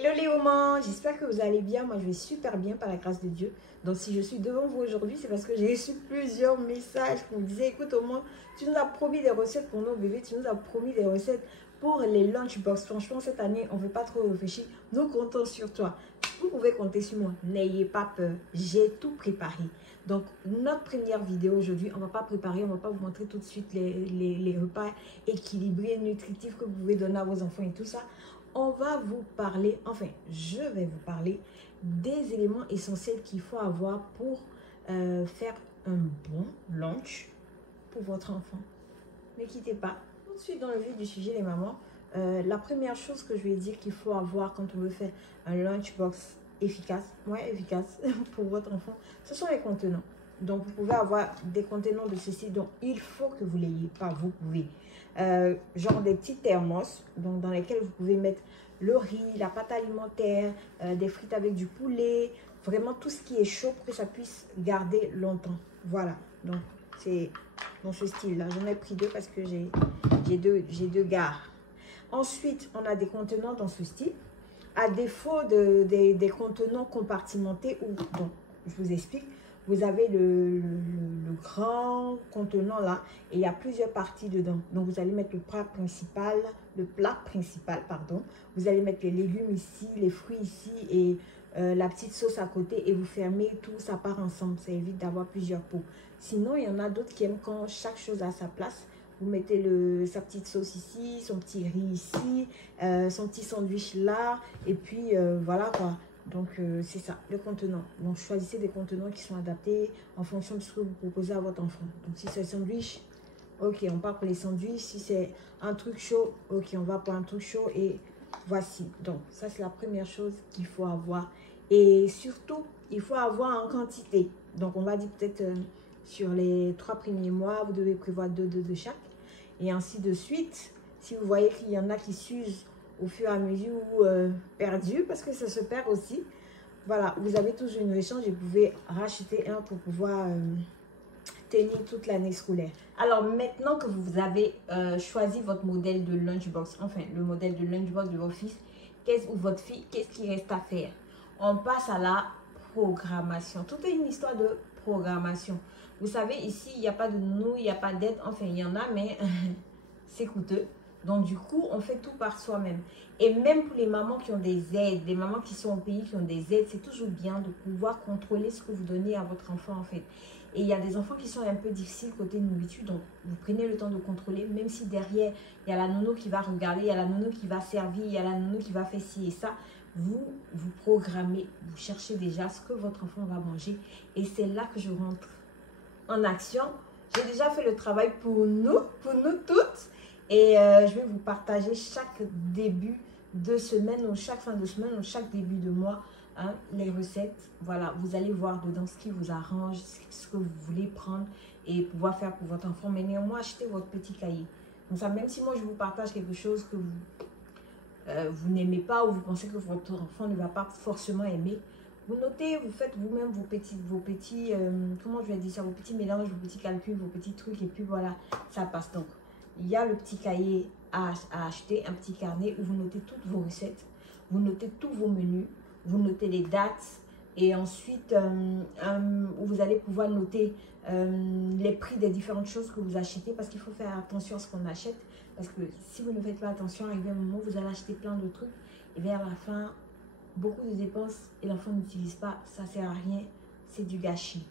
Hello les moments, j'espère que vous allez bien. Moi je vais super bien par la grâce de Dieu. Donc si je suis devant vous aujourd'hui, c'est parce que j'ai reçu plusieurs messages qui me disaient écoute au moins, tu nous as promis des recettes pour nos bébés, tu nous as promis des recettes pour les lunchbox. Franchement cette année on ne veut pas trop réfléchir, nous comptons sur toi. Vous pouvez compter sur moi, n'ayez pas peur, j'ai tout préparé. Donc notre première vidéo aujourd'hui, on ne va pas préparer, on ne va pas vous montrer tout de suite les repas équilibrés, nutritifs que vous pouvez donner à vos enfants et tout ça. On va vous parler, enfin, je vais vous parler des éléments essentiels qu'il faut avoir pour faire un bon lunch pour votre enfant. Ne quittez pas. Tout de suite dans le vif du sujet, les mamans. La première chose que je vais dire qu'il faut avoir quand on veut faire un lunchbox efficace, efficace pour votre enfant, ce sont les contenants. Donc, vous pouvez avoir des contenants de ceci dont il faut que vous l'ayez, pas vous pouvez. Genre des petits thermos donc dans lesquels vous pouvez mettre le riz, la pâte alimentaire, des frites avec du poulet, vraiment tout ce qui est chaud pour que ça puisse garder longtemps. Voilà, donc c'est dans ce style là. J'en ai pris deux parce que j'ai deux gares. Ensuite, on a des contenants dans ce style. À défaut des contenants compartimentés ou bon, je vous explique. Vous avez le grand contenant là et il y a plusieurs parties dedans. Donc, vous allez mettre le plat principal, pardon. Vous allez mettre les légumes ici, les fruits ici et la petite sauce à côté et vous fermez tout, ça part ensemble. Ça évite d'avoir plusieurs pots. Sinon, il y en a d'autres qui aiment quand chaque chose a sa place. Vous mettez sa petite sauce ici, son petit riz ici, son petit sandwich là et puis voilà quoi. Donc, c'est ça, le contenant. Donc, choisissez des contenants qui sont adaptés en fonction de ce que vous proposez à votre enfant. Donc, si c'est un sandwich, ok, on part pour les sandwichs. Si c'est un truc chaud, ok, on va pour un truc chaud. Et voici. Donc, ça, c'est la première chose qu'il faut avoir. Et surtout, il faut avoir en quantité. Donc, on va dire peut-être sur les 3 premiers mois, vous devez prévoir 2 de chaque. Et ainsi de suite. Si vous voyez qu'il y en a qui s'usent au fur et à mesure ou perdu parce que ça se perd aussi. Voilà, vous avez toujours une échange et vous pouvez racheter un pour pouvoir tenir toute l'année scolaire. Alors maintenant que vous avez choisi votre modèle de lunchbox, enfin le modèle de lunchbox de votre fils ou votre fille, qu'est-ce qu'il reste à faire? On passe à la programmation. Tout est une histoire de programmation. Vous savez, ici, il n'y a pas de nounou, il n'y a pas d'aide. Enfin, il y en a, mais c'est coûteux. Donc, du coup, on fait tout par soi-même. Et même pour les mamans qui ont des aides, les mamans qui sont au pays qui ont des aides, c'est toujours bien de pouvoir contrôler ce que vous donnez à votre enfant, en fait. Et il y a des enfants qui sont un peu difficiles côté nourriture, donc vous prenez le temps de contrôler, même si derrière, il y a la nounou qui va regarder, il y a la nounou qui va servir, il y a la nounou qui va faire ci et ça. Vous programmez, vous cherchez déjà ce que votre enfant va manger. Et c'est là que je rentre en action. J'ai déjà fait le travail pour nous toutes. Et je vais vous partager chaque début de semaine ou chaque fin de semaine ou chaque début de mois les recettes. Voilà, vous allez voir dedans ce qui vous arrange, ce que vous voulez prendre et pouvoir faire pour votre enfant. Mais néanmoins, achetez votre petit cahier. Donc ça, même si moi je vous partage quelque chose que vous n'aimez pas ou vous pensez que votre enfant ne va pas forcément aimer, vous notez, vous faites vous-même vos petits comment je vais dire ça, vos petits mélanges, vos petits calculs, vos petits trucs et puis voilà, ça passe. Donc, il y a le petit cahier à acheter, un petit carnet où vous notez toutes vos recettes, vous notez tous vos menus, vous notez les dates et ensuite où vous allez pouvoir noter les prix des différentes choses que vous achetez parce qu'il faut faire attention à ce qu'on achète parce que si vous ne faites pas attention, arrivé un moment où vous allez acheter plein de trucs et vers la fin, beaucoup de dépenses et l'enfant n'utilise pas, ça ne sert à rien, c'est du gâchis.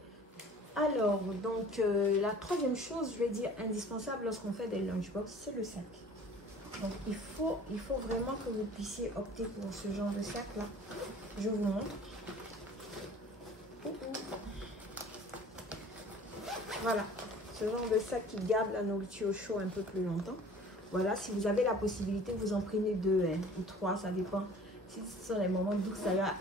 Alors, donc, la troisième chose, je vais dire indispensable lorsqu'on fait des lunchbox, c'est le sac. Donc, il faut vraiment que vous puissiez opter pour ce genre de sac-là. Je vous montre. Voilà, ce genre de sac qui garde la nourriture au chaud un peu plus longtemps. Voilà, si vous avez la possibilité, vous en prenez 2 ou 3, ça dépend. Si ce sont les moments d'où ça va...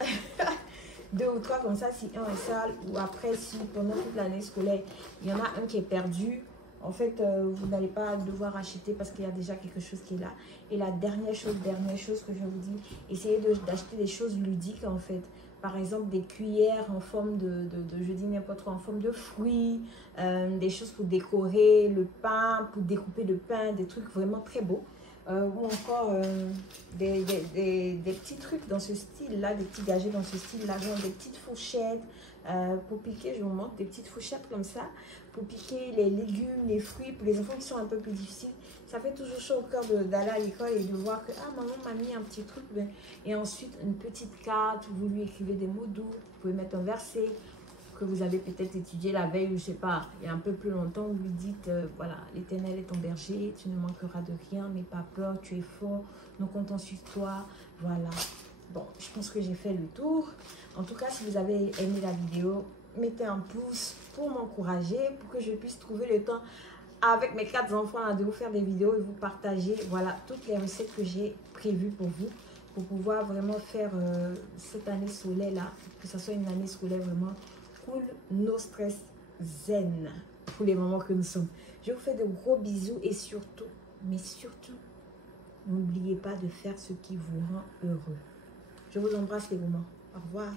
2 ou 3 comme ça, si un est sale ou après si pendant toute l'année scolaire il y en a un qui est perdu, en fait vous n'allez pas devoir acheter parce qu'il y a déjà quelque chose qui est là. Et la dernière chose que je vous dis, essayez d'acheter des choses ludiques en fait. Par exemple des cuillères en forme je dis n'importe quoi, en forme de fruits, des choses pour décorer le pain, pour découper le pain, des trucs vraiment très beaux. ou encore des petits trucs dans ce style-là, des petits gadgets dans ce style-là, genre des petites fourchettes pour piquer, je vous montre, des petites fourchettes comme ça, pour piquer les légumes, les fruits, pour les enfants qui sont un peu plus difficiles. Ça fait toujours chaud au cœur d'aller à l'école et de voir que, ah, maman m'a mis un petit truc. Et ensuite, une petite carte, vous lui écrivez des mots doux, vous pouvez mettre un verset que vous avez peut-être étudié la veille, ou je sais pas, il y a un peu plus longtemps, vous lui dites, voilà, l'Éternel est ton berger, tu ne manqueras de rien, n'aie pas peur, tu es fort, nous comptons sur toi, voilà. Bon, je pense que j'ai fait le tour. En tout cas, si vous avez aimé la vidéo, mettez un pouce pour m'encourager, pour que je puisse trouver le temps avec mes 4 enfants là, de vous faire des vidéos et vous partager, voilà, toutes les recettes que j'ai prévues pour vous, pour pouvoir vraiment faire cette année scolaire là, que ce soit une année scolaire vraiment cool, no stress, zen, pour les moments que nous sommes. Je vous fais de gros bisous et surtout, mais surtout, n'oubliez pas de faire ce qui vous rend heureux. Je vous embrasse les moments. Au revoir.